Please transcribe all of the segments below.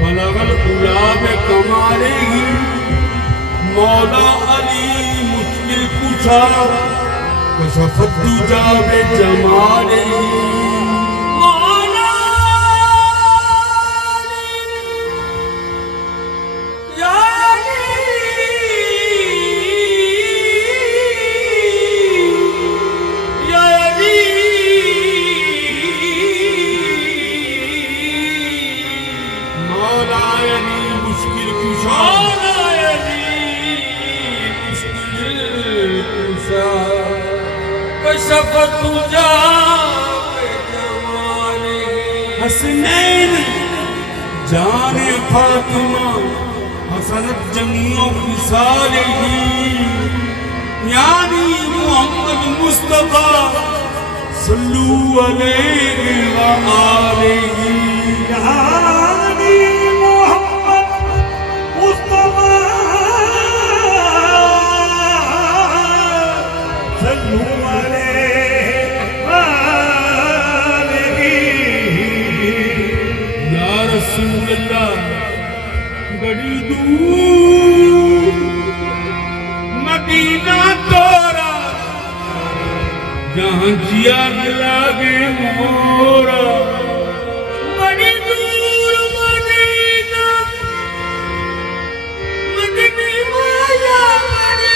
बलगल गुलाब कमालेगी मौला अली मुश्किल पूछा कशफत जावे जमालेगी हसनैन जाने फातिमा हसनत जमियों खिसालेही यानी मोहम्मद मुस्तफा सल्लू अलैहि व आलिही यानी मोहम्मद मुस्तफा सल्लू बड़ी दूर मदीना तोरा जहाँ जिया लागे मोरा बड़ी दूर मदीना मदनी माया बड़ी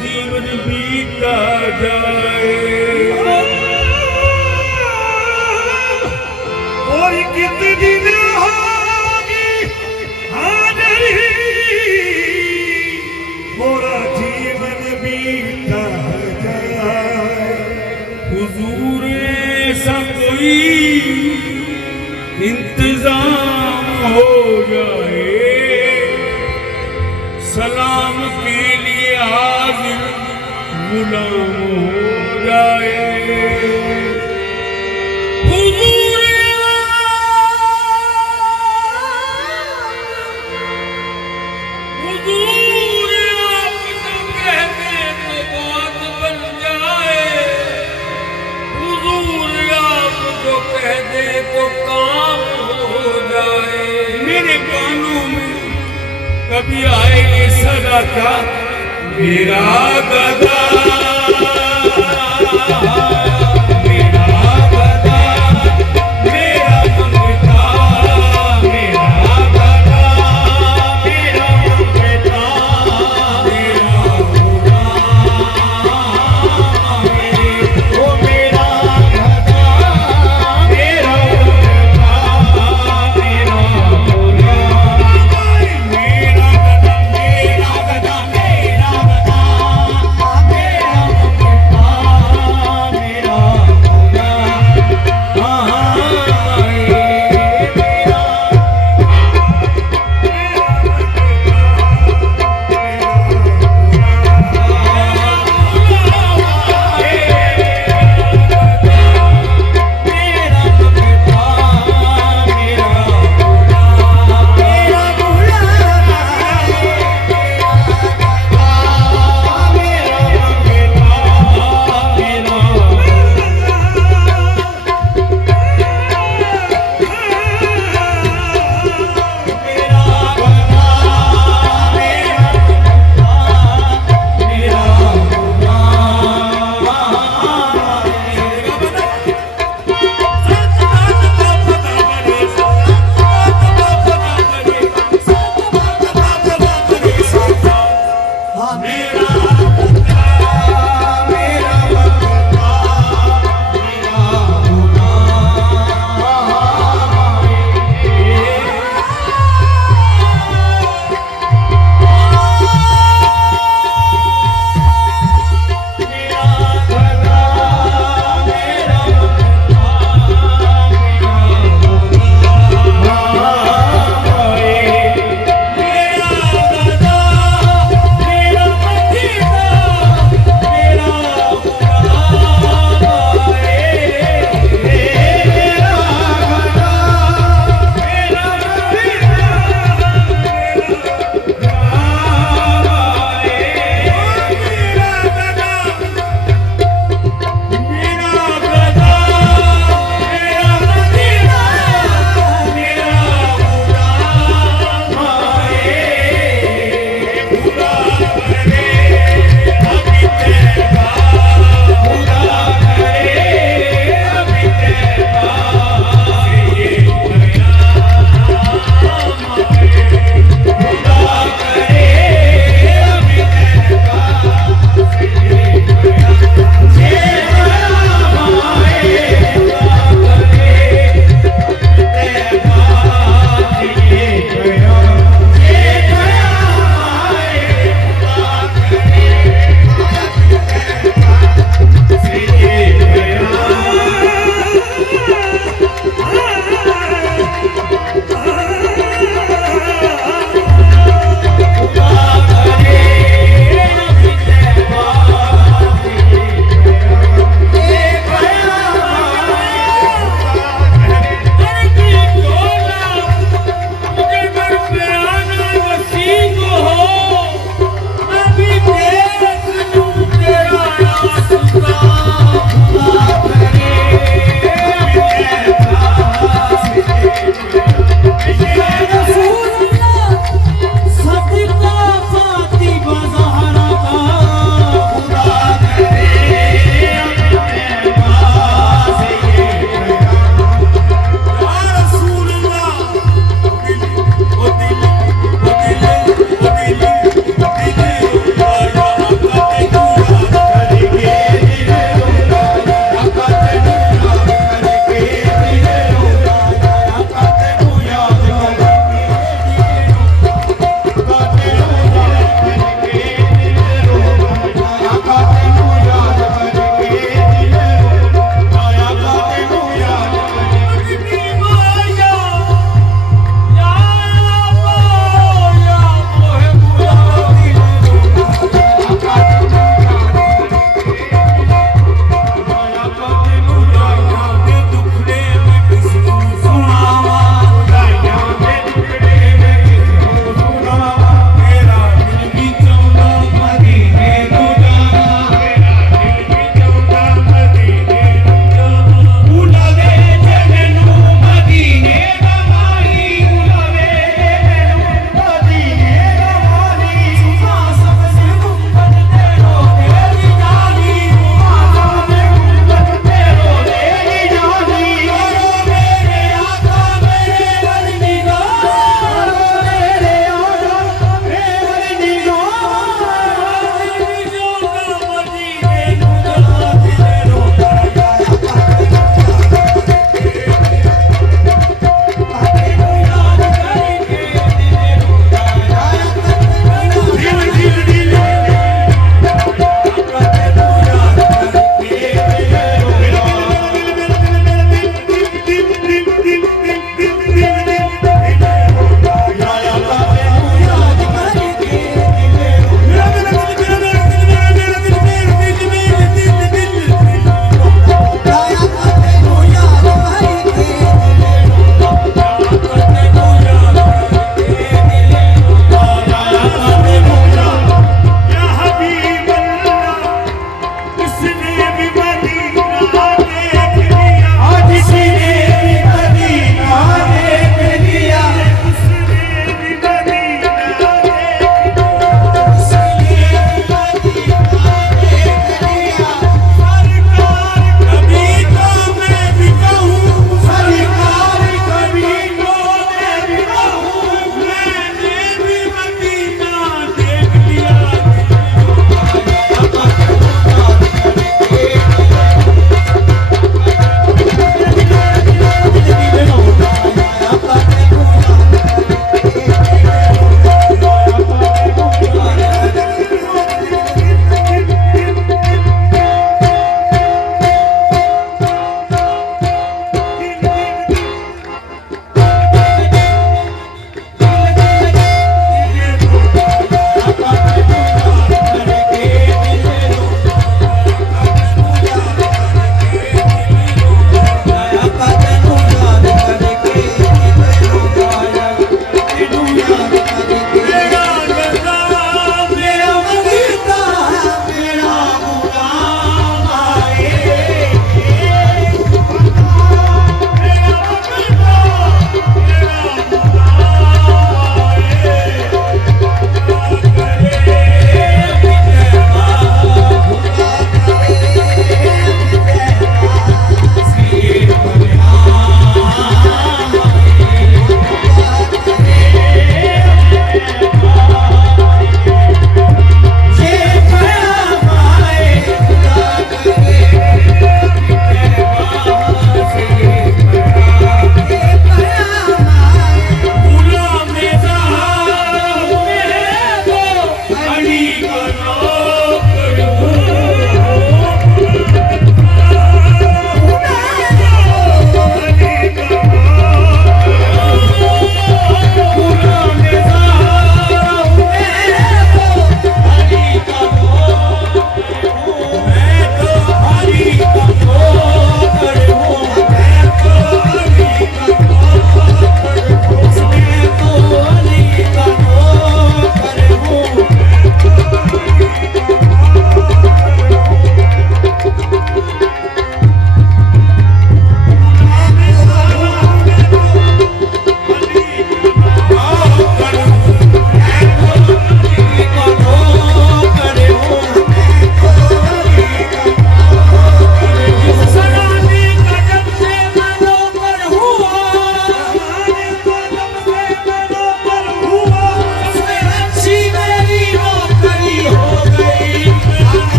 जीवन बीता जाए और कितने दिन होगी हाजरी पूरा जीवन बीता जाए हुजूर ऐसा कोई इंतजाम हो जाए सलाम के लिए हाजिर गुलाम हो जाए हुजूर हुजूर आप सब कहते तो बात बन जाए हुजूर कभी आएंगे सदा का मेरा गदा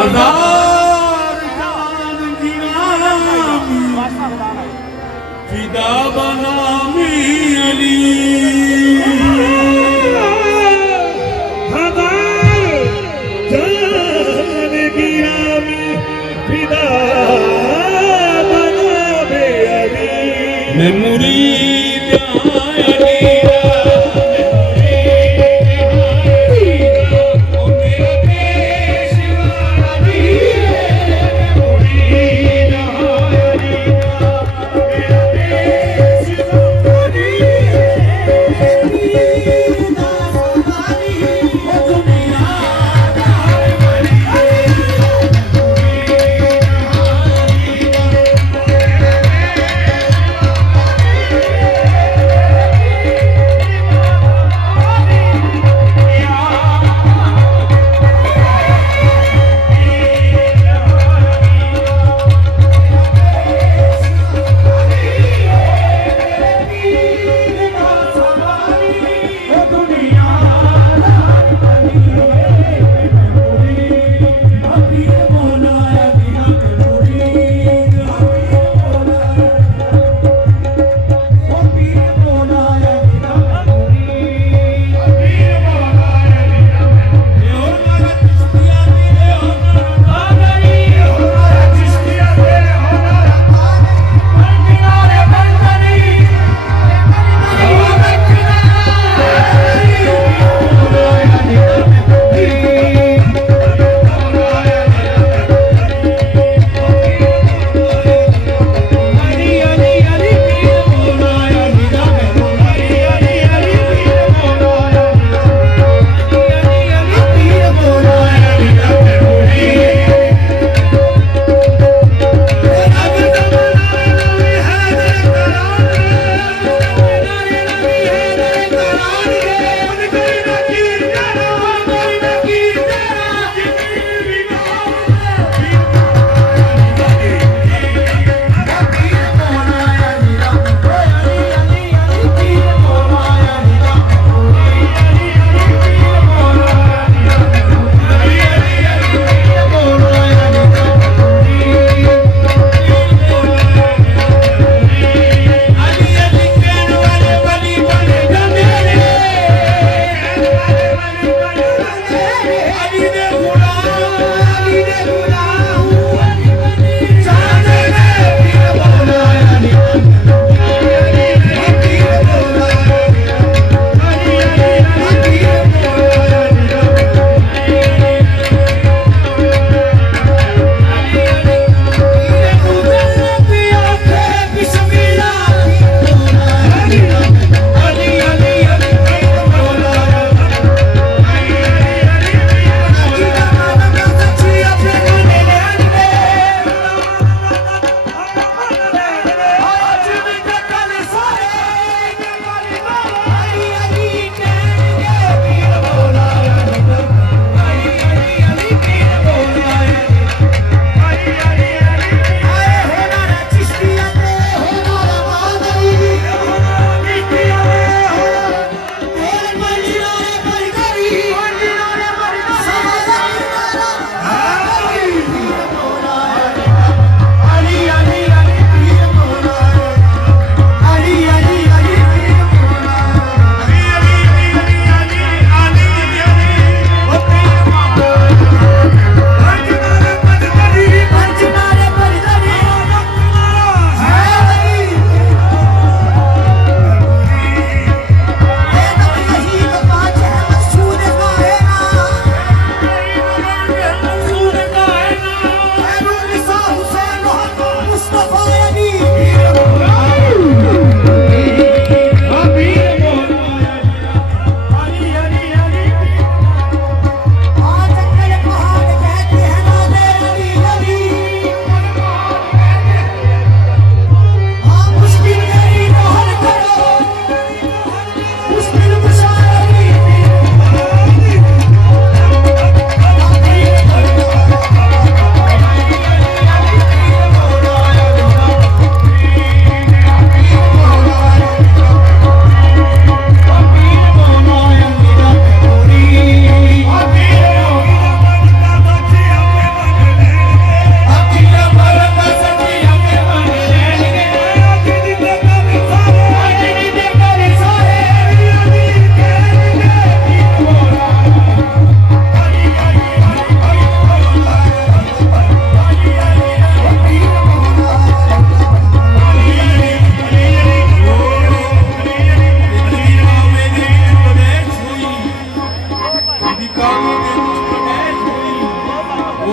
हजार जान गिरामी फिदा बनामी अली हजार जान गिरामी फिदा बनामी अली मैं मुरीद अली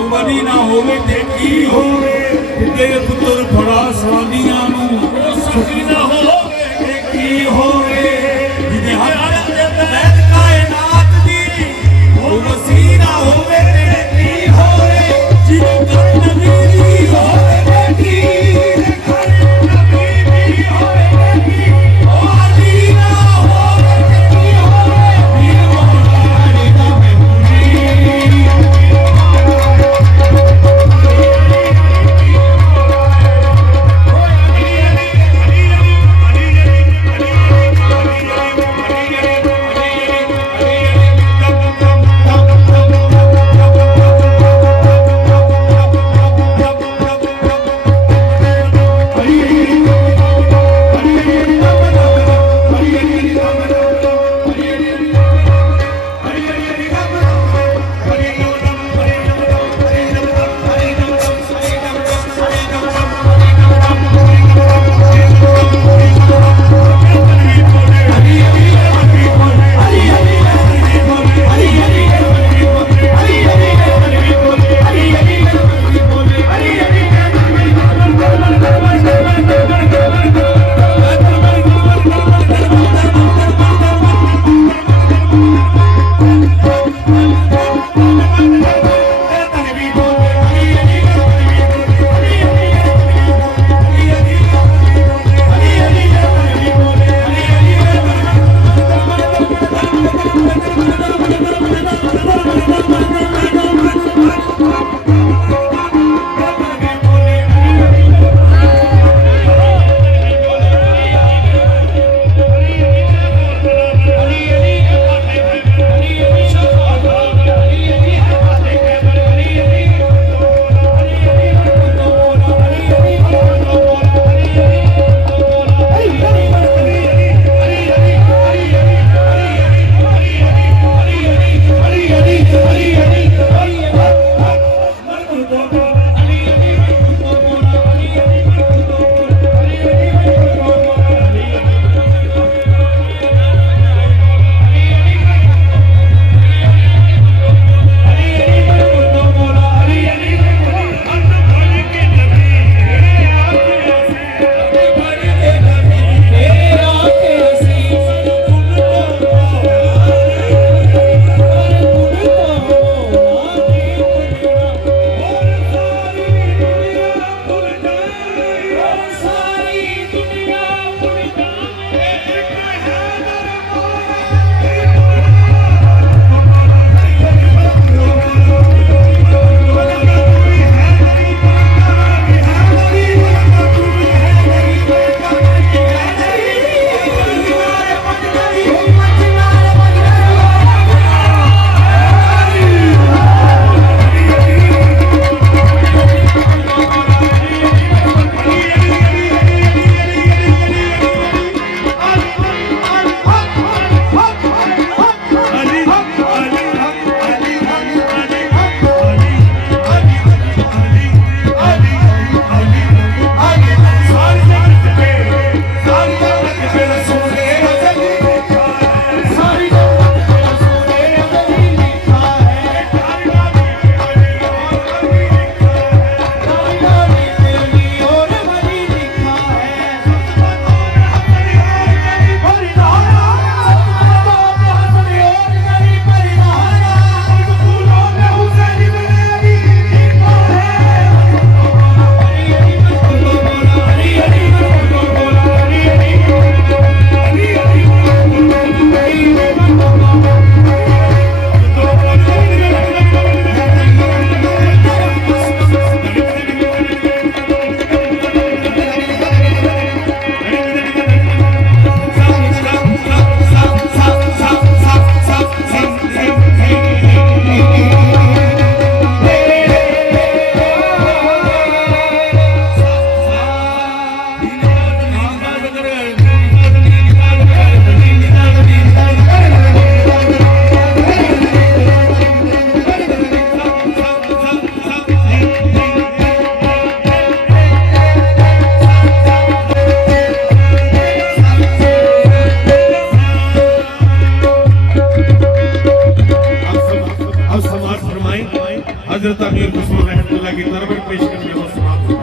ਬਣੀ ਨਾ ਹੋਵੇ ਤੇ ਕੀ ਹੋਵੇ ਜਿੱਦੇ ਪੁੱਤਰ ਫੜਾ ਸਵਾਲੀਆਂ ਨੂੰ ਉਹ ਸਖੀ ਨਾ ਹੋਵੇ ਤੇ ਕੀ ਹੋਵੇ ਜਿਹਦੇ ਹੱਥ ਤੇ ਬੈਠ ਕਾਇਨਾਤ ਦੀ ਉਹ ਵਸੀ ਨਾ ਹੋਵੇ ਤੇ ਕੀ ਹੋਵੇ ਜਿਹਦੇ ਘਰ ਨਬੀ ਦੀ ਹੋਵੇ ਤੇ ਕੀ ਘਰ ਨਬੀ ਦੀ ਹੋਵੇ ਤੇ ਕੀ ਉਹ ਅਲੀ ਨਾ ਹੋਵੇ ਤੇ ਕੀ ਹੋਵੇ ਵੀਰ ਮਹਾਰਾਣੀ ਦਾ रहमतुल्लाह की तरफ पेश करने को समाप्त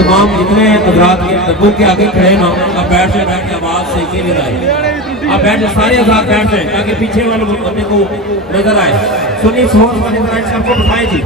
तमाम जितने हजरात डब्बों के आगे खड़े ना आप बैठ जाए, बैठ के आवाज से क्लियर आए, आप बैठ जाए, सारे आजाद बैठ जाए ताकि पीछे वाले बंदे को नजर आए। सुनिए सोच वाले सबको बताए जी।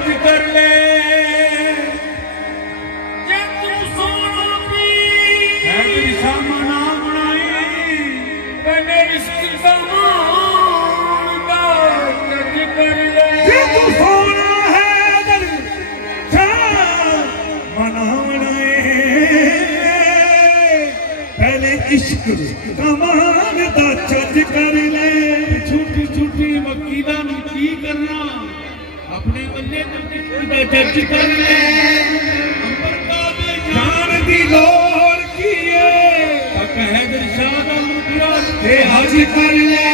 जज कर ले ਜੇ ਤੂੰ ਸੋਹਣਾ ਪੀ है तेरी सामना बनाई ਪਹਿਲੇ ਇਸ਼ਕ ਜ਼ਮਾਨ ਦਾ ਜੱਜ ਕਰ ਲੈ जे तू सोना है दर मना बनाए पहले इश्क कमान दा जज कर ले छोटी छोटी वकीलां नूं की करना अपने बल्ले दा जज कर ले अंबर काबे जान दी लोड़ की है हैदर शाह दा मुखड़ा ते हज कर ले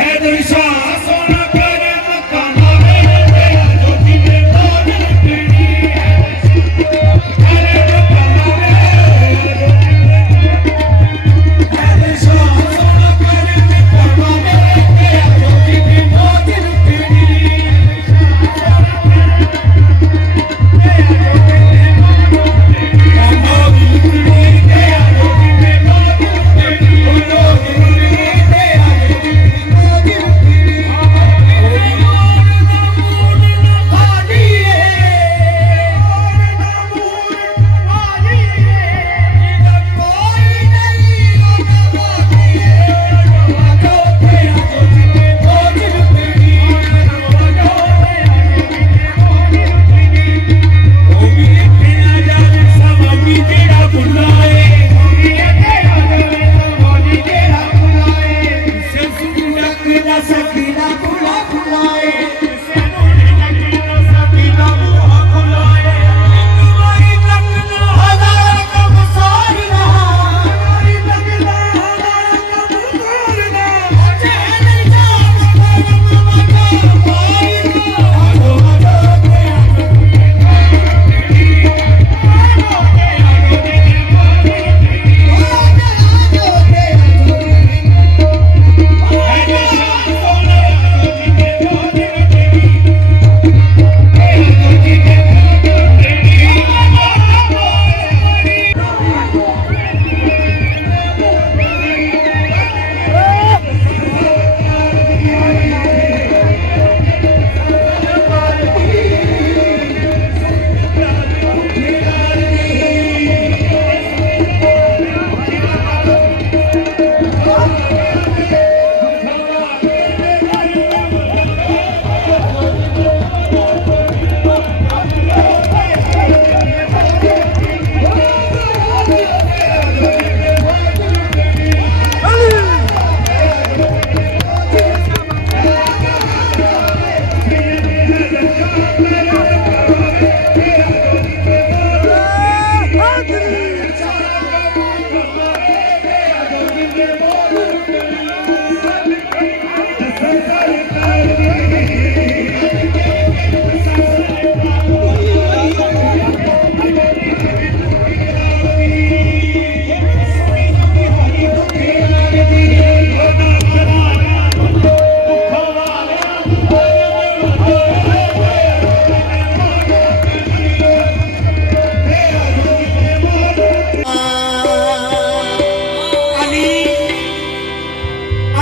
हैदर शाह सोना कर मकाना वे तेरा जोगी में मौज लुटनी अरे मकाना वे हैदर शाह सोना कर मकाना वे तेरा जोगी में मौज लुटनी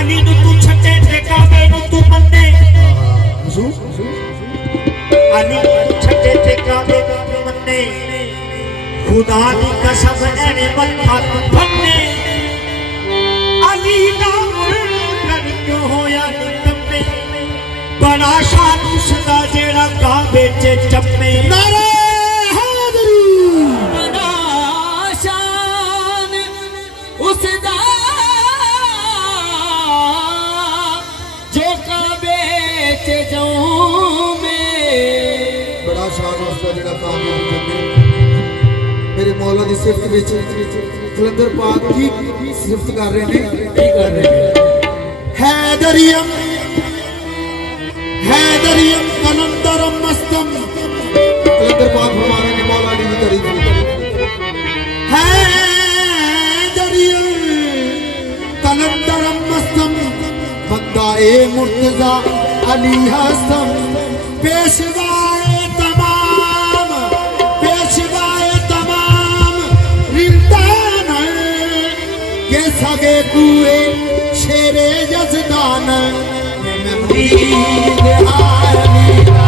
ਅਲੀ ਨੂੰ ਤੂੰ ਛੱਡੇ ਠੇਕਾ ਮੈਨੂੰ ਤੂੰ ਮੰਨੇ ਅਲੀ ਛੱਡੇ ਠੇਕਾ ਮੈਨੂੰ ਤੂੰ ਮੰਨੇ ਖੁਦਾ ਦੀ ਕਸਮ ਐਵੇਂ ਮੱਥਾ ਤੂੰ ਫੰਨੇ ਅਲੀ ਦਾ ਮੁਰਕਰ ਕਿਉਂ ਹੋਇਆ ਨੀ ਕੰਮੇ ਬੜਾ ਸ਼ਾਨ ਉਸਦਾ ਜਿਹੜਾ ਕਾਬੇ ਚ ਚੰਮੇ ਨਾਰੇ ਹਾਜ਼ਰੀ ਬੜਾ ਸ਼ਾਨ ਉਸਦਾ बड़ा शान उसका जेड़ा काम मेरे मौला की सिफत विच कलंदर पाक की सिफत कर रहे हैं की कर रहे हैं हैदरियम हैदरियम कलंदरम मस्तम कलंदर पाक हमारे ने मौला की तारीफ हैदरियम कलंदरम मस्तम बंदा ए मुर्तजा अली हसन पेशवाए तमाम रिंदान के सगे कुए शेरे यजदान मैं मुरीद हारनी दा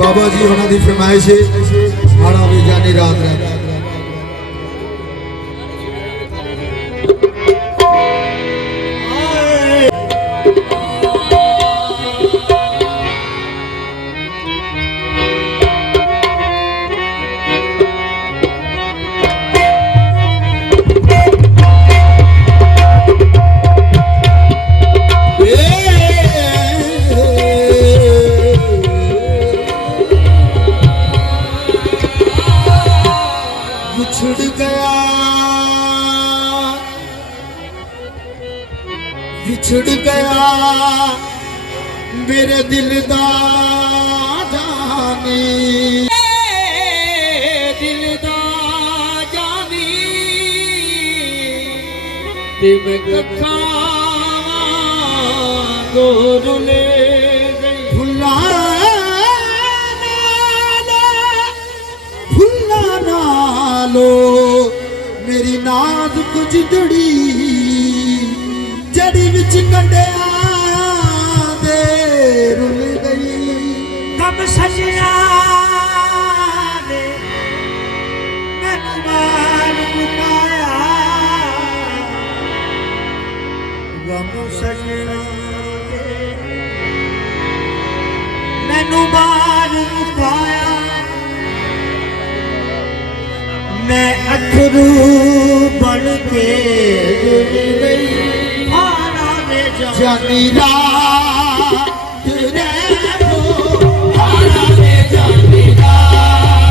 बाबा जी उन्होंने फरमाइश है हाड़ा भी जानी रात रहता बिछड़ गया मेरे दिल दा जानी दिल दा जानी ते मैं कखा गोर ले गई भुला नालो मेरी नाजुक जिदड़ी जड़ी विच कंडिया दे रुल गई कब सजना ने मैनू मार मुकाया गम सजना मैनू मार मुकाया मैं अखरू बन के जुड़ गई जानी रात रे जानी रात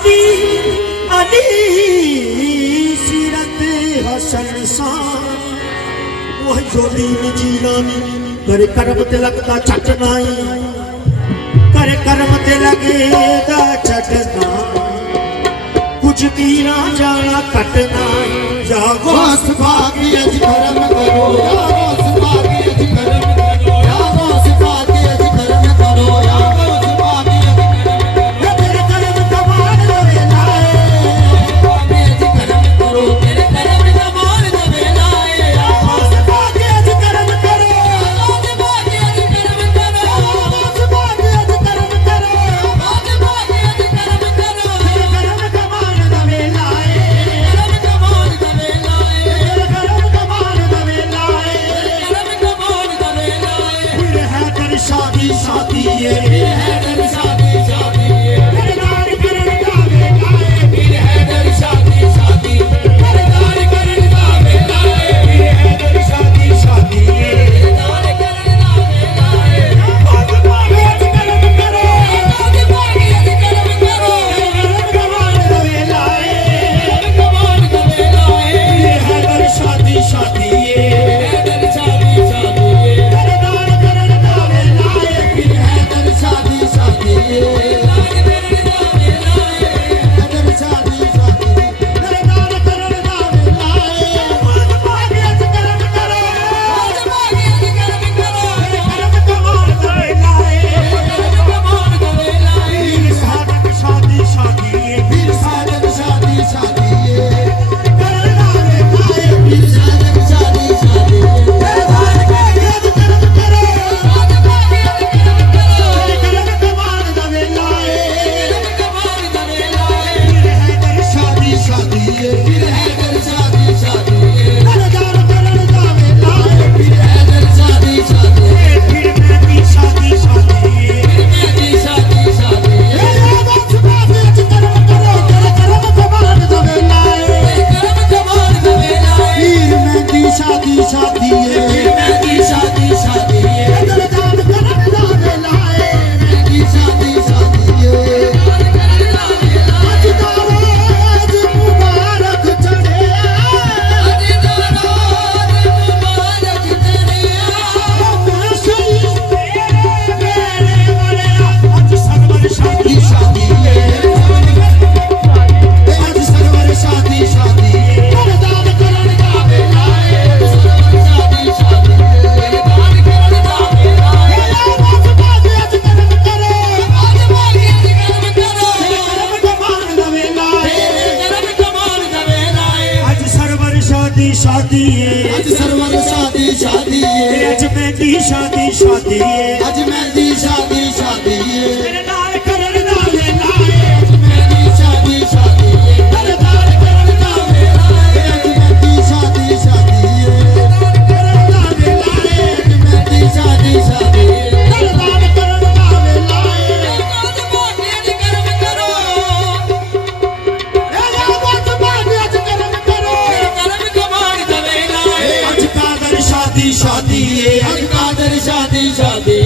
अली अली सीरत हसन शान वह जोलीन जीलानी कर करम तिलक दा छट नाई कर करम ते लगेगा छटना कुछ कीरा जाना कटना जागो वास भागी अज करम करो या वास भागी अज करम करो या वास भागी अज करम करो या वास भागी अज तेरे करम कमाल दवे लाए अज करम करो तेरे करम कमाल दवे लाए वास भाग्य अज करम करो वास भागी अज करम करो वास भागी अज करम करो वास भागी अज करम करो तेरे करम कमाल दवे लाए करम कमाल दवे लाए तेरे करम कमाल दवे लाए करम कमाल दवे लाए फिर है कर शादी शादी ये फिर है दर शादी शादी करदार करन दावे लाए फिर है दर शादी शादी करदार करन दावे लाए फिर है कर शादी शादी ये करदार करन दावे लाए वास भाग्य अज करम करो वास भागी अज करम करो तेरे करम कमाल दवे लाए करम कमाल दवे लाए फिर है कर शादी शादी ये है दर शादी शादी करदार करन दावे लाए फिर है दर शादी शादी करदार करन दावे लाए है दर शादी शादी करदार करन दावे लाए वास भाग्य अज करम करो वास भागी अज करम करो करम कमाल दवे लाए करम कमाल दवे लाए फिर साधक शादी शादी ये फिर साधन शादी शादी करन दावे लाए फिर साधन शादी शादी करदार भाग्य अज करम करो वास भागी अज करम करो करम कमाल दवे लाए करम कमाल दवे लाए फिर है कर शादी शादी फिर है दर शादी शादी करदार करन दावे लाए फिर है दर शादी शादी फिर मैं भी शादी शादी फिर मेरी शादी शादी वास भाग्य अज करम करो तेरे करम कमाल दवे लाए करम कमाल दवे लाए फिर मैं भी शादी शादी फिर मेरी शादी शादी करदार करन दावे लाए मेरी शादी शादी करम दावे लाए आज का रोज मुबारक चढ़े अज दारो मुबारक चढ़िया आज सरवर शादी शादी आज सरवर शादी शादी करदार करन दावे लाए शादी शादी करदार करन दावे लाए वास भाग्य अज करम करो आज भागी अज करम करो करम कमाल दवे लाए करम कमाल दवे लाए आज सरवर शादी शादी अज सरवर शादी शादी आज मेहंदी शादी शादी अज मेहंदी शादी शादी करदार करन दावे लाए मेहंदी शादी शादी करदार करन दावे लाए अज मेहंदी शादी शादी करन दावे लाए मेहंदी शादी शादी करदार करन दावे लाए आज भागी अज करम करो वास भाग्य अज करम करो करम कमाल दवे लाए आज कादर शादी शादी अज कादर शादी शादी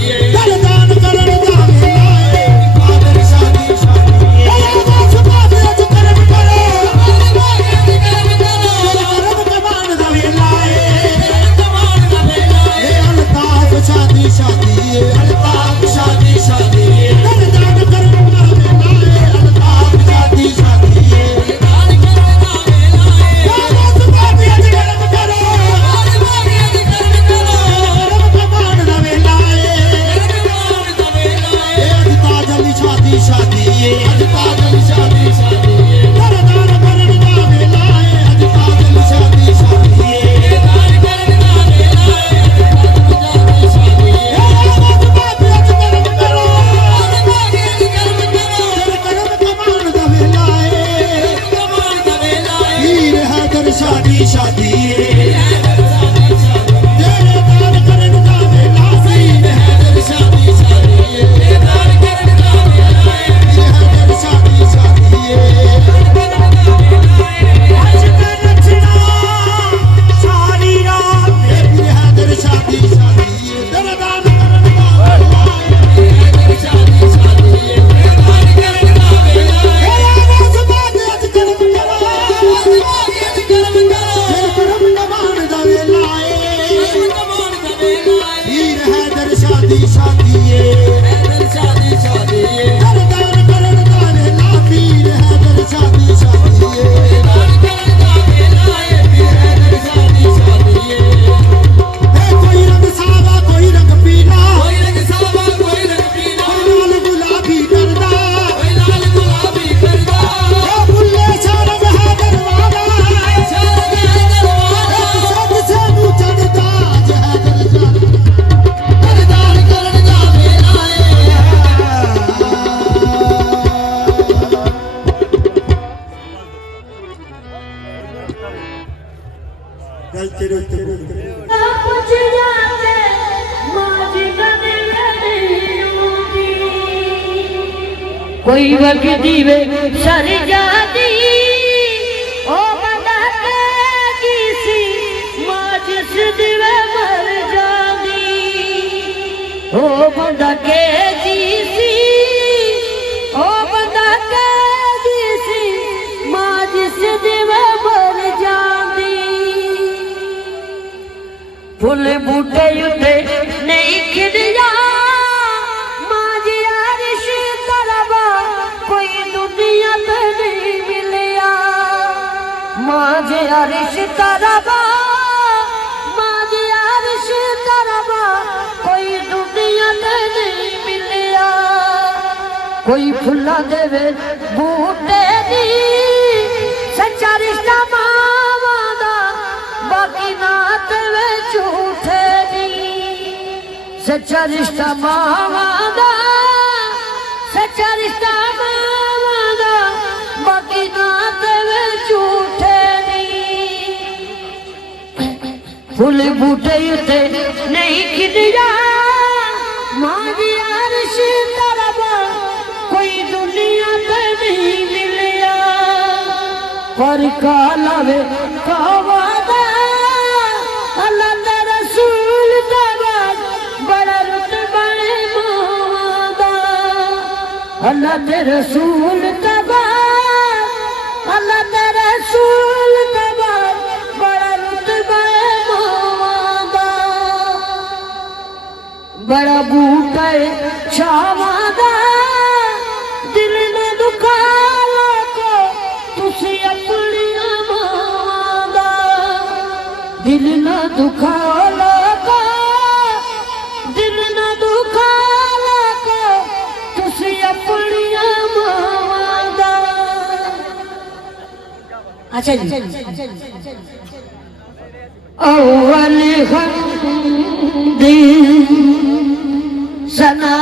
तेरे उत्ते कुछ जाते माज कोई वगदी वे सर जाती ओ बंदा की सी माज सिदवे मर जाती ओ बंदा के जी सी ओ बंदा के जी सी माज सिदवे मर जाती फुल बूटे उते नहीं खिड़िया माज यारिश तरबा कोई दुनिया ते नहीं मिलिया माज यारिश तरबा माज यारिश तरबा कोई दुनिया ते नहीं मिलिया कोई फुला देवे बूटे दी सच्चा रिश्ता मावा दा बाकी नात वे झूठे दी सच्चा रिश्ता मावा दा सच्चा रिश्ता मावा दा बाकी नात वे झूठे दी फुल बूटे उते नहीं खिड़िया मां दी अरश तरबा कोई दुनिया ते नहीं मिलिया पर काला वे कावादा अल्लाह दा रसूल दा बड़ा रुतबा मादा अल्लाह दे रसूल दा अल्लाह दे रसूल दा बड़ा रुतबा मादा बड़ा बूटा छावादा दिल ने दुखा को तुसी अपनी मादा दिल न दुखा को दिल न दुखा को तुसी अपनी मादा अच्छा जी अव्वल हमदी सना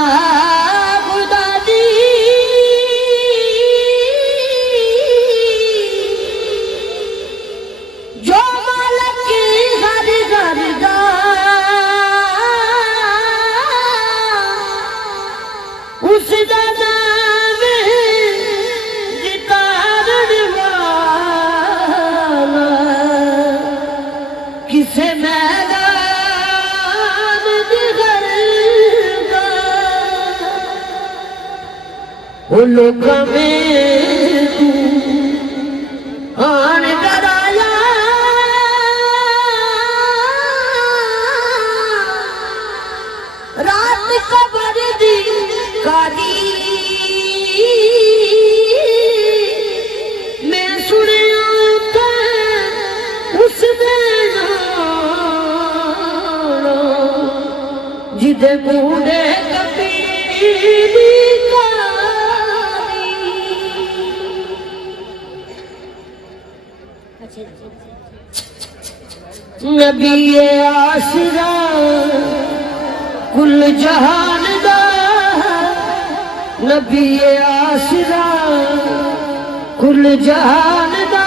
खुदा दी जो मालक की हर गर्दा उसदा नाम जितारण वाला किसे मैदान दिगरदा वो लोग में आन डराया रात कबर दी कादी मैं सुनिया उसने जिदे बूढ़े कपीली नबी आसरा कुल जहान दा नबी आसरा कुल जहान दा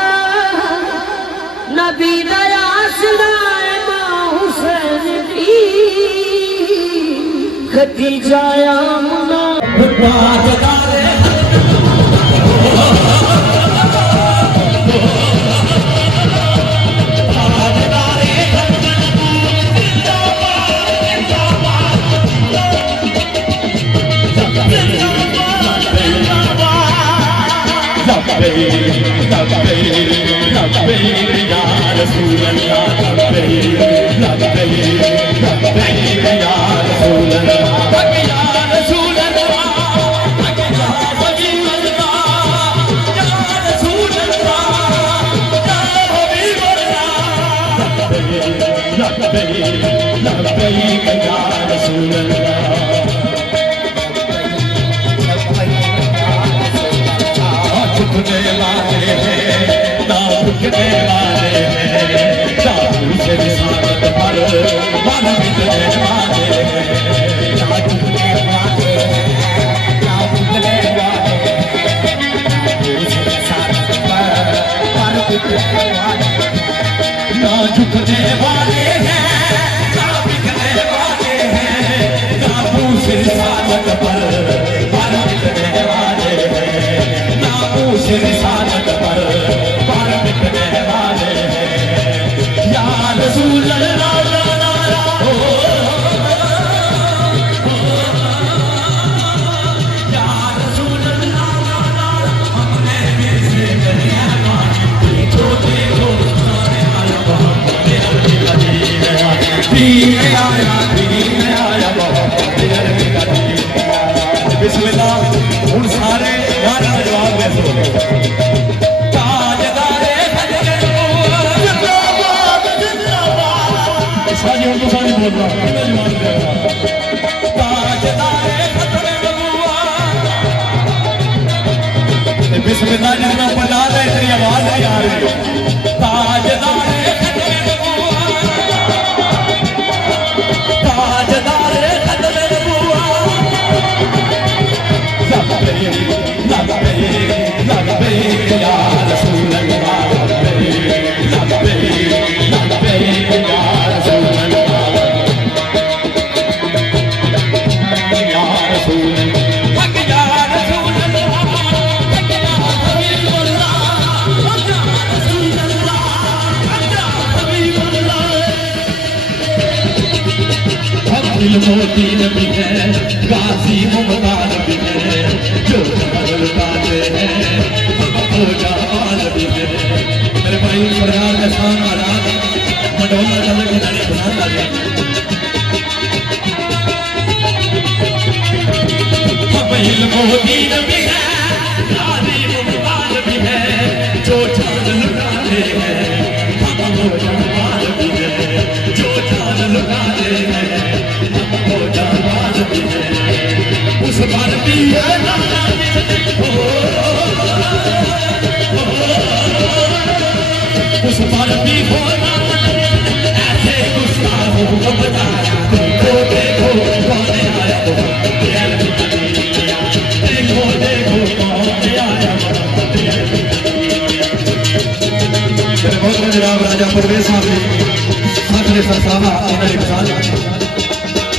नबी दा आसरा मां हुसैन दी खदीजा आमना ना झुकने वाले इस रिसालत पर मिटने वाले हैं। या रसूल अल्लाह नारा हो, या रसूल अल्लाह नारा हमने मिलसे दुनिया मानी तो देखो सारे अलग दीन आया बहुत देर का दीन आया। बिस्मिल्लाह हुन सारे गाने का जवाब दे सो। ताजदारे खजरे जिंदाबाद जिंदाबाद साजी उनको सारी बोल रहा हूं जवाब दे रहा। ताजदारे खजरे बबुआ बिस्मिल्लाह जितना पढ़ा दे तेरी आवाज नहीं आ रही। ताजदारे खजरे बबुआ, ताजदारे खजरे बबुआ लब्बैक या रसूल अल्लाह, लब्बैक या रसूल अल्लाह, या रसूल हक या रसूल अल्लाह, हक या हबीबुल्लाह, हक या रसूल अल्लाह, हक या हबीबुल्लाह। अब्दुल मोती नबी है, गाजी मुमताज भी है, जो बदलताते हैं हो जहान भी है। मेरे भाई सरदार एहसान आजाद मंडोला चल के गाड़ी बना लगे। अब्दुल मोती नबी है, गाजी मुमताज भी है, जो जान लुटाते हैं हम हो जहान भी है, जो जान लुटाते हैं हो जहान भी है। उस बार भी उस बार भी होना ऐसे गुस्ताखों को बताया। देखो देखो कौन आया, देखो देखो कौन आया। मेरे बहुत बड़े जनाब राजा परवेज साहब ने साथ ने सरसावा इन्होंने मिसाल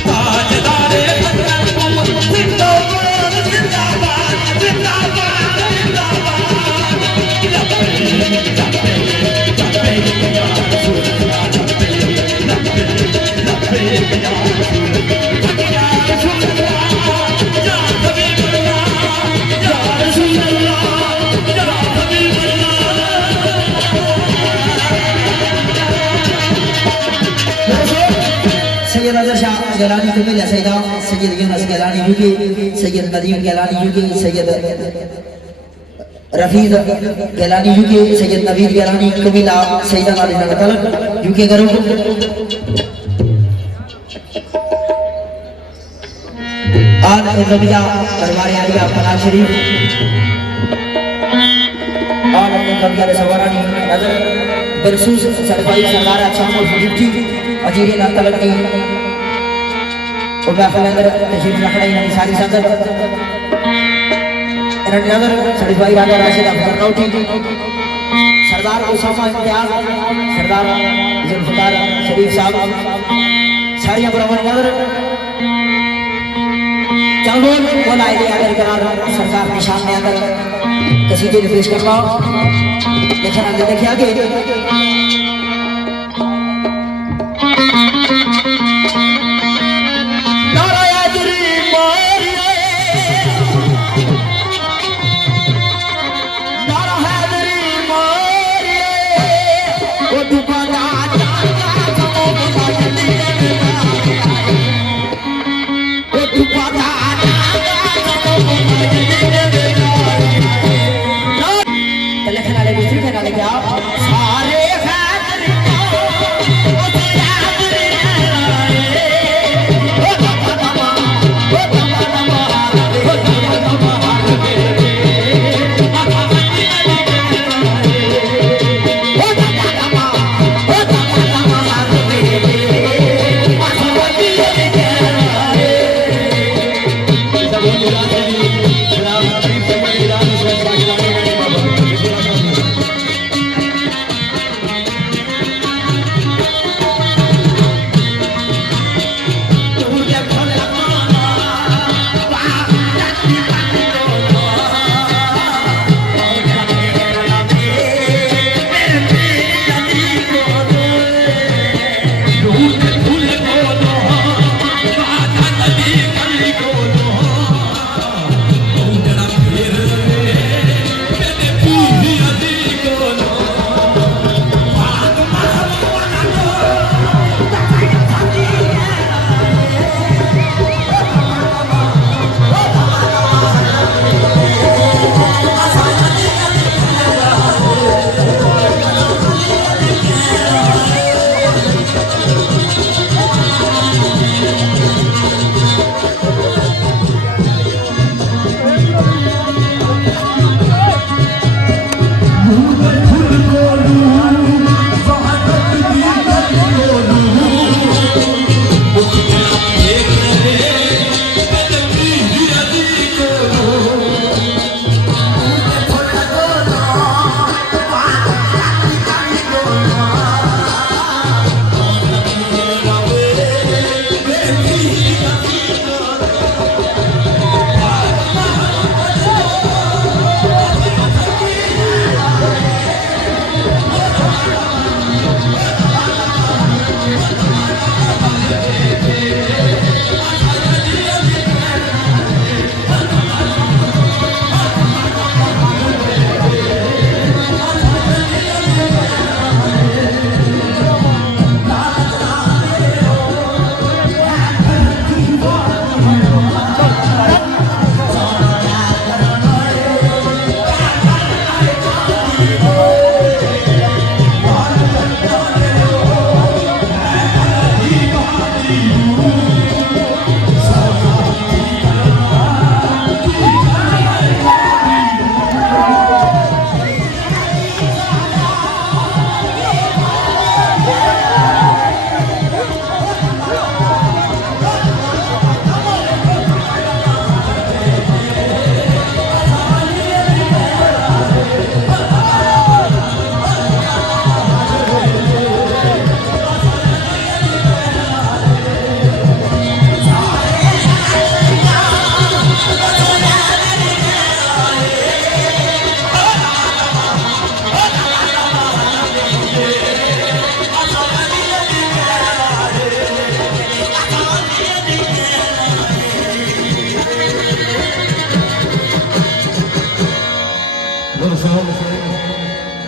ताजदारे Syed Azhar Shah Gilani Kamil Saida, Syed Younus Gilani UK, Syed Nadeem Gilani UK, Syed Rafiz Gilani UK, Syed Naveed Gilani Kamila Saida नाली तलक यूके करो। आज रबिया दरबार आलिया फना शरीफ और अपने कविया सवारानी नजर बिरसूस सरफाई सरदार अच्छा फरीदी अजीरी ना तलक की और महफिल तशरीफ रखने यानी सारी संगत इन्होंने नजर सरफाई राजा राशिद अफजल नौटी सरदार उसामा इम्तियाज, सरदार जुल्फकार शरीफ साहब सारिया बराबर नजर चंगोल बोलाए गए अगर करार सरकार के सामने अगर कसीदे पेश करवा लेकिन आगे देखिए आगे सारे दोस्तों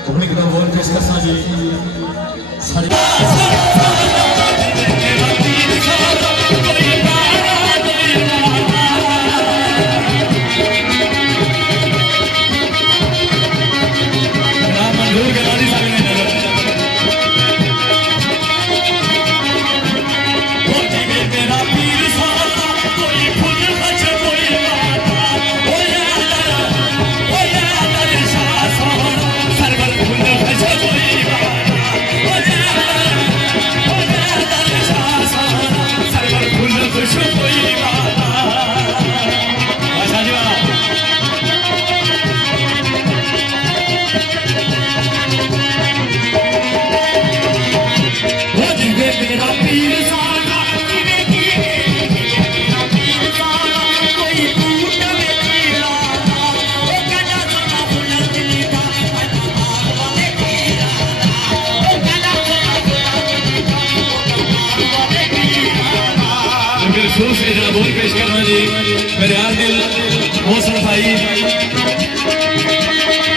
अपनी किताब और पेश करना जी बोल पेश करना जी मेरे यार दिल मौसम भाई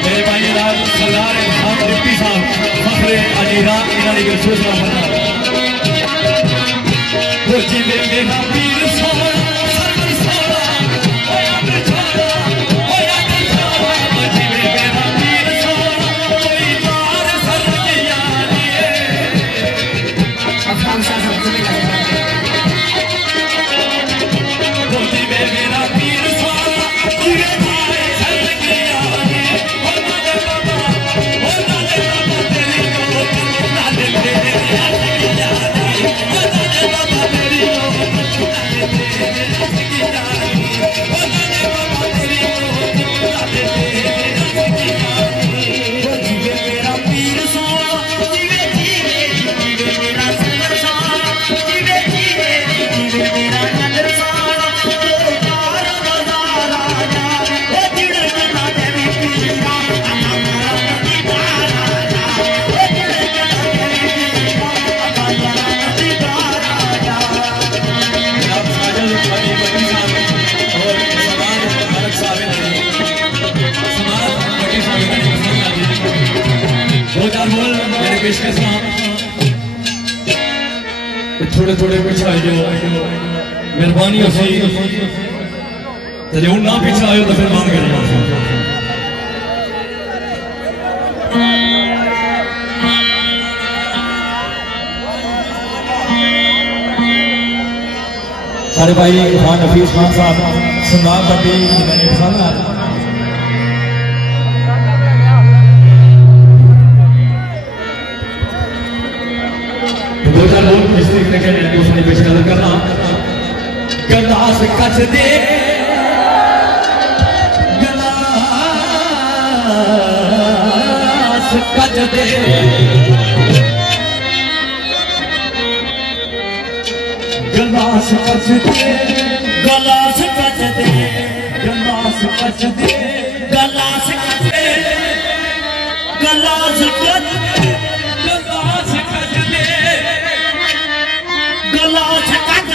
मेरे भाई जनाब सरदार इल्हाम डिप्टी साहब फखरे अजीरा इन्होंने महसूस ना करना वो जी मेरा पीर सोना सरवर सोना ओ याद छोड़ा ओ याद छोड़ा वो जी मेरा पीर सोना कोई तार सर के यारी अफगान शाह साहब तुम्हें मेरा पीर सोना तेरे भाई सर के यारी ओ नाले बाबा तेरी को नाले तेरे यार के यारी ओ नाले बाबा तेरी को नाले तेरे यार के यारी ओ नाले बाबा तेरी को नाले तेरे यार के यारी ओ जीवे मेरा पीर सोना जीवे जीवे जीवे मेरा सरवर सोना जीवे जीवे जीवे मेरा नजर सोना थोड़े थोड़े पीछे आए जो मेहरबानी होसी तो जो ना पीछे आयो तो फिर मान करना सारे भाई खान हफीज खान साहब सुनाम बटी मैंने पसंद आ दो चार लोग इस तरीके के दूसरी पेश नजर करना गलास कच दे गलास कच दे गलास कच दे गलास कच दे गलास कच दे गलास कच दे गलास कच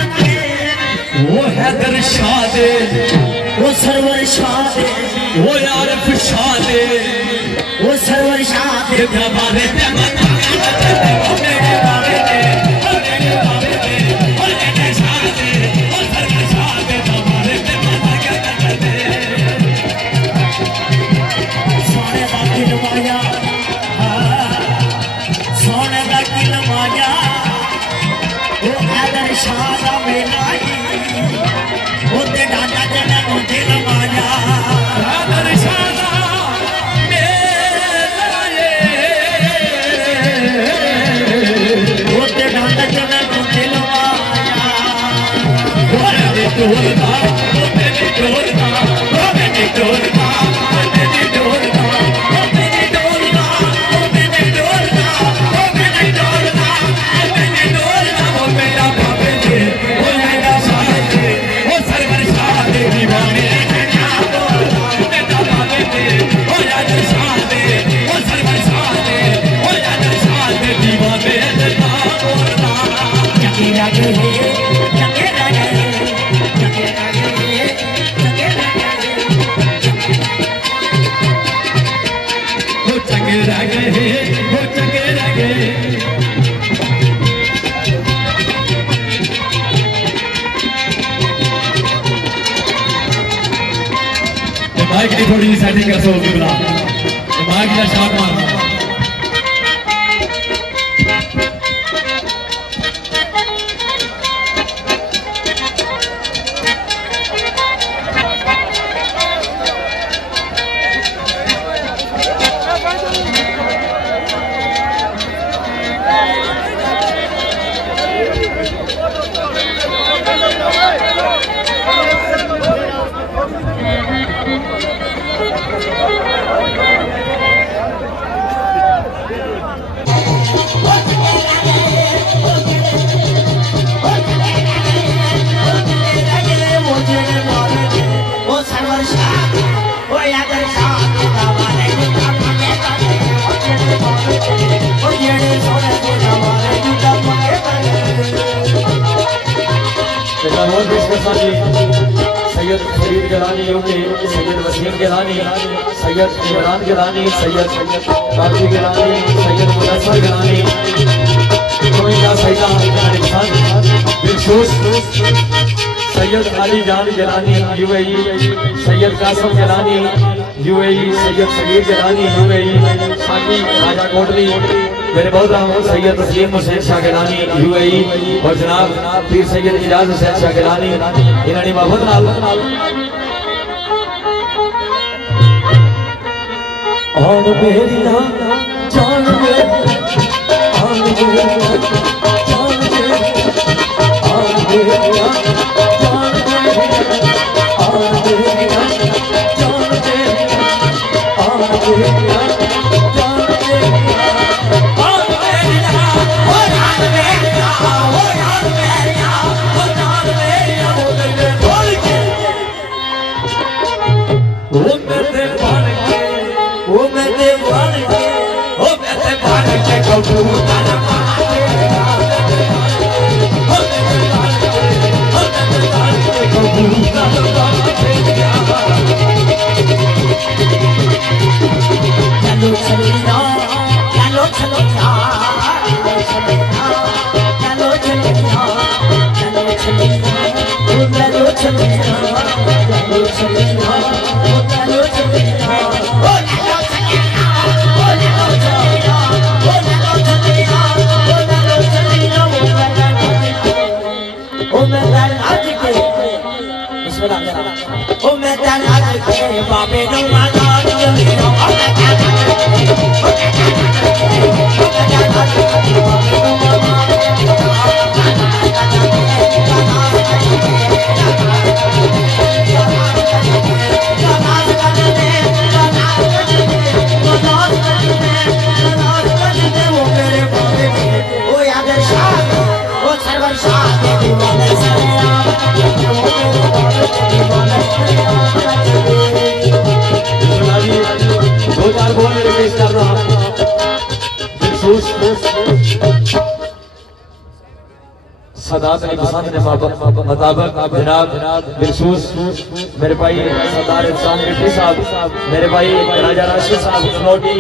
वो हैदर शाह दे वो सरवर शाह दे वो आरिफ शाह दे वो सरवर शाह दे क्या बारे ते मता मेरे बारे ते मेरे बारे ते और कहते शाह दे और सरवर शाह दे बारे ते मता क्या करते सोने दा दिल माया सोने दा दिल माया वो हैदर शाह दा मेला डांडा जना दिल माया हैदर शाह दा मेला वो डांडा जना दिल माया वो मेरे ढोलना वो मेरे ढोलना वो मेरे ढोलना वो मेरे ढोलना वो मेरे ढोलना वो मेरे ढोलना वो मेरे ढोलना वो मेरे ढोलना वो मेरा बाबे दे वो मेरा शाह दे वो सरवर शाह दे दीवाने क्या बोलना मेरा बाबे दे वो याद शाह दे वो सरवर शाह दे वो याद शाह दे दीवाने क्या बोलना जगे लगे जगे लगे जगे लगे जगे लगे चंगे रह गए वो चंगे रह गए माइक की थोड़ी सी सेटिंग कर सो बुला माइक का शॉट मारना Syed Farid Gilani UK Syed Waseem Gilani Syed Imran Gilani Syed Kafi Gilani Syed Munassar Gilani Syed Ali Jan Gilani UAE Syed Qasim Gilani UAE Syed Sagheer Gilani UAE Saqi Raja Kotli मेरे बहुत सैयद तस्लीम हुसैन शाह गिलानी यूएई और जनाब पीर सैयद इजाज हुसैन शाह गिलानी इन्होंने मोहब्बत नाल और मेरी जान सदात अली पसंद ने मुताबिक जनाब बिलसूस मेरे भाई सरदार इंसान मिट्टी साहब मेरे भाई राजा राशिद साहब कनौटी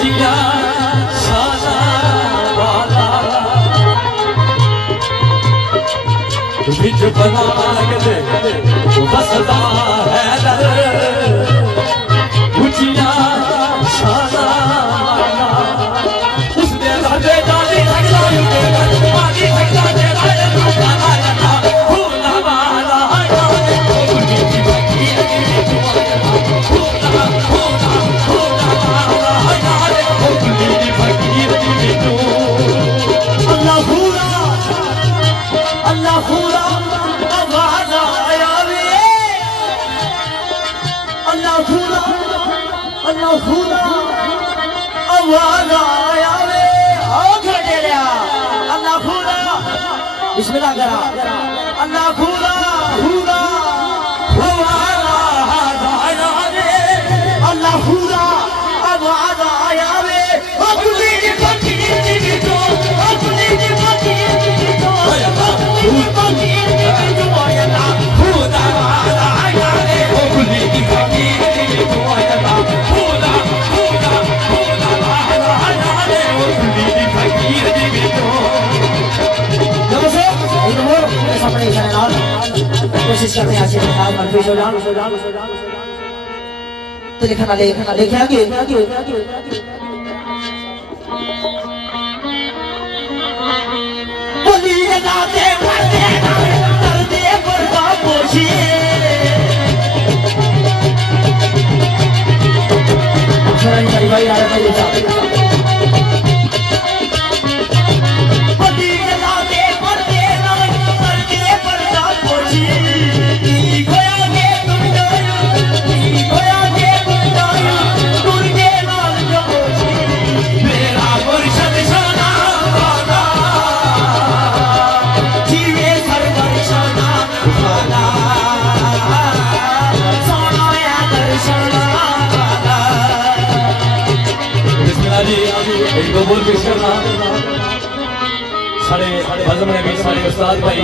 ऊंचिया शाना वाला बिच बना के बसदा है दर ऊंचिया शाना वाला उसने राजे दादी लगदा उनके मादी लगदा दे राजे रूपा लाया फूला वाला बिस्मिल्लाह करा अल्लाह खुदा खुदा अल्लाह खुदा आवाज आया वे अपनी फकीर की तो अपनी फकीर की तो फकीर की तो आया खुदा आया वे अपनी फकीर की तो आया खुदा खुदा खुदा आया वे अपनी फकीर की तो अपने इशारे कोशिश करते हैं आशिक खास मलफी हो जाओ तो लिखना लेके आगे बोली जाते मरते दर्दे गुरबा पोशी शरण भाई आ रहा है एक दो बोल पेश करना साढ़े बज़म ने भी साढ़े उस्ताद भाई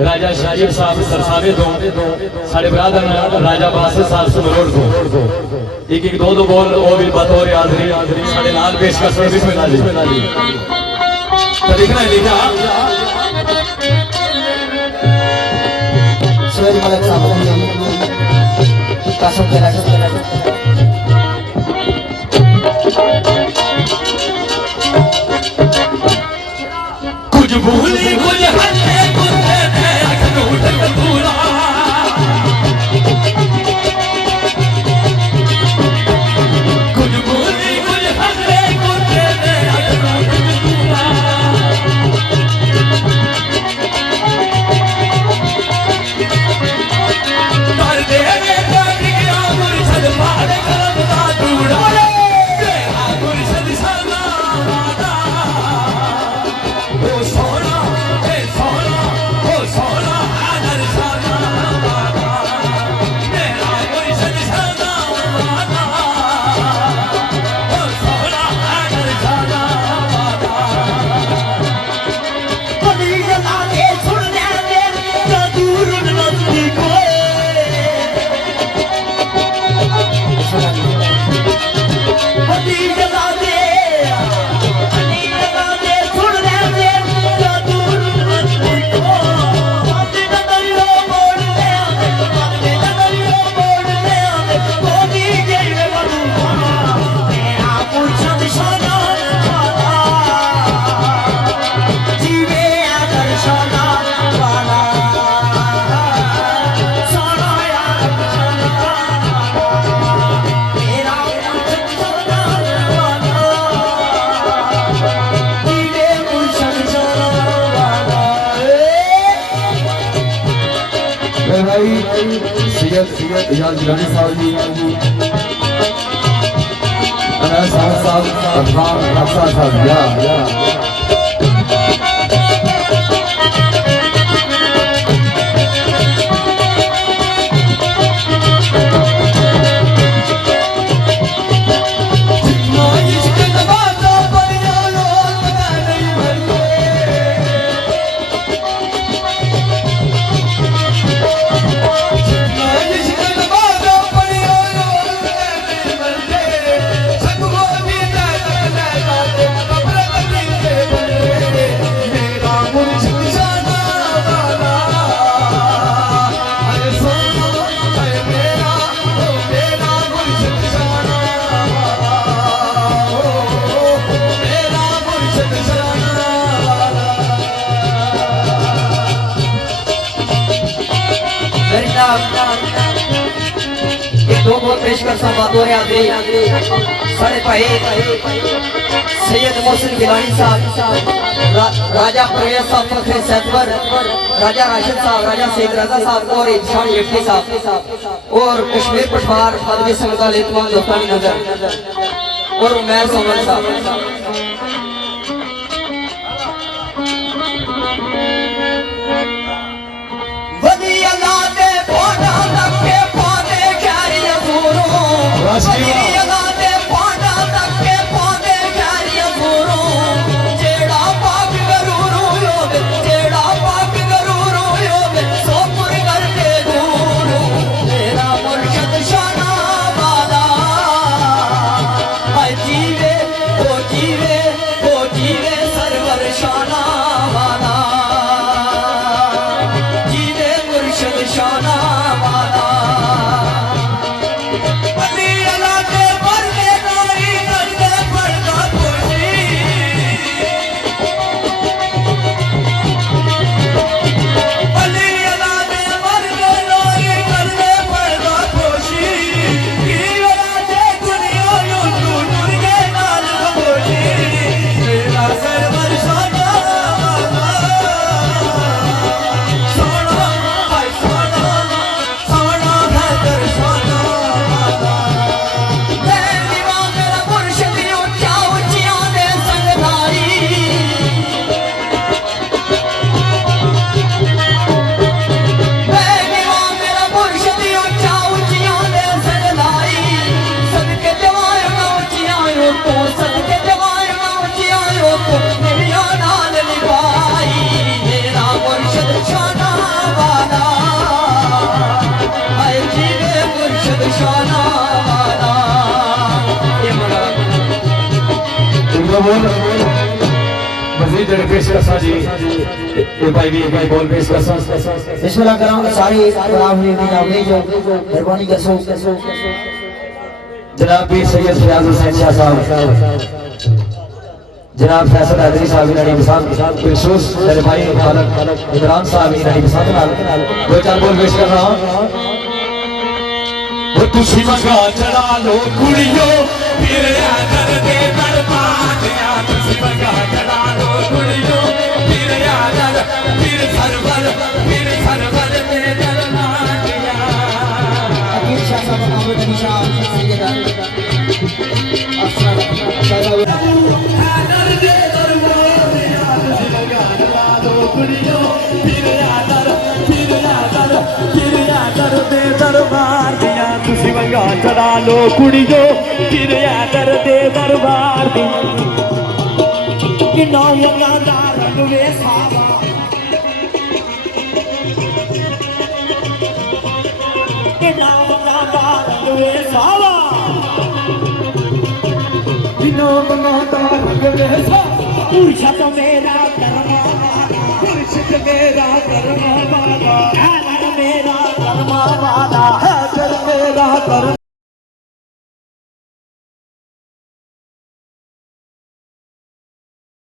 राजा शाहिर साहब सरसावे दो साढ़े बरादर राजा बासित साहब सुमरोड़ दो एक दो बोल वो भी बतौर हाज़री साढ़े नाल पेश कर सो बिस्मिल्लाह जी तो लिखना है लिखा सुहेल मलिक साहब कासम के कुछ भूली कुछ हंसे गुस्से थे अखनूट कबूला कुछ भूली कुछ हंसे गुस्से थे अखनूट कबूला कर दे रे गया मुर्शद पाड़े कलम का टूड़ा तेरा मुर्शद सलाम ओ सोना ओ सोना आदर सोना मेरा मुर्शद सलाम ओ सोना आदर सोना कभी जलाने सुनने दे दूर नजदीक कभी जलाने सुनने दे दूर नजदीक अपने नजरियों मोड़ने अपने नजरियों मोड़ने कोई जेल बनूंगा मेरा मुर्शद सोना जीवे आदर सोना वाला सोना यार मेरा मुर्शद सोना वाला जीवे मुर्शद सोना वाला मेरे भाई सैयद इजाज गिलानी साहब जी अनस साहब अफगान रक्षा साहब या Satu मेरी एक दो बहुत पेश कर सा बातों रे आदि साढ़े भाई सैयद मोहसिन गिलानी साहब, राजा परवेज साहब, फखरे सैदवर, राजा राशिद साहब, राजा सैयद रजा साहब और इंसान लिफ्टी साहब और कश्मीर पटवार पदवी संगता लेतमान दोस्तानी नजर और उमैर सोमल साहब। मजीद पेश कर सा जी भाई भी भाई बोल पेश कर सा बिस्मिल्लाह करो सारी खराब हुई भी जाओ जो मेहरबानी कर सो जनाब पीर सैयद फयाज हुसैन शाह साहब, जनाब फैसल हैदरी साहब इन्हां मिसाल बिलखुसूस मेरे भाई खालक इमरान साहब इन्हां मिसाल नाल दो चार बोल पेश कर रहा हूं। वो तुसी मंगा चढ़ा लो कुड़ियो फिर आदर दे दरबारिया, तुसी मंगा चढ़ा लो कुड़ियो फिर आदर फिर सरवर दे दरबारिया। अकील शाह साहब, अहमद अली शाह, सैयद अफसर आदर दे दरबारिया, तुसी मंगा चढ़ा लो कुड़ियो फिर आदर दे दरबारिया, तुसी मंगा चढ़ा लो कुड़ियो फिर आदर दे दरबार दी। कि नौ मंगा दा रंग वे सावा, कि नौ मंगा दा रंग वे सावा, कि नौ मंगा दा रंग वे सावा। पुरुष तो मेरा कर्मा वाला, पुरुष तो मेरा कर्मा वाला, मेरा कर्मा वाला है, मेरा कर्मा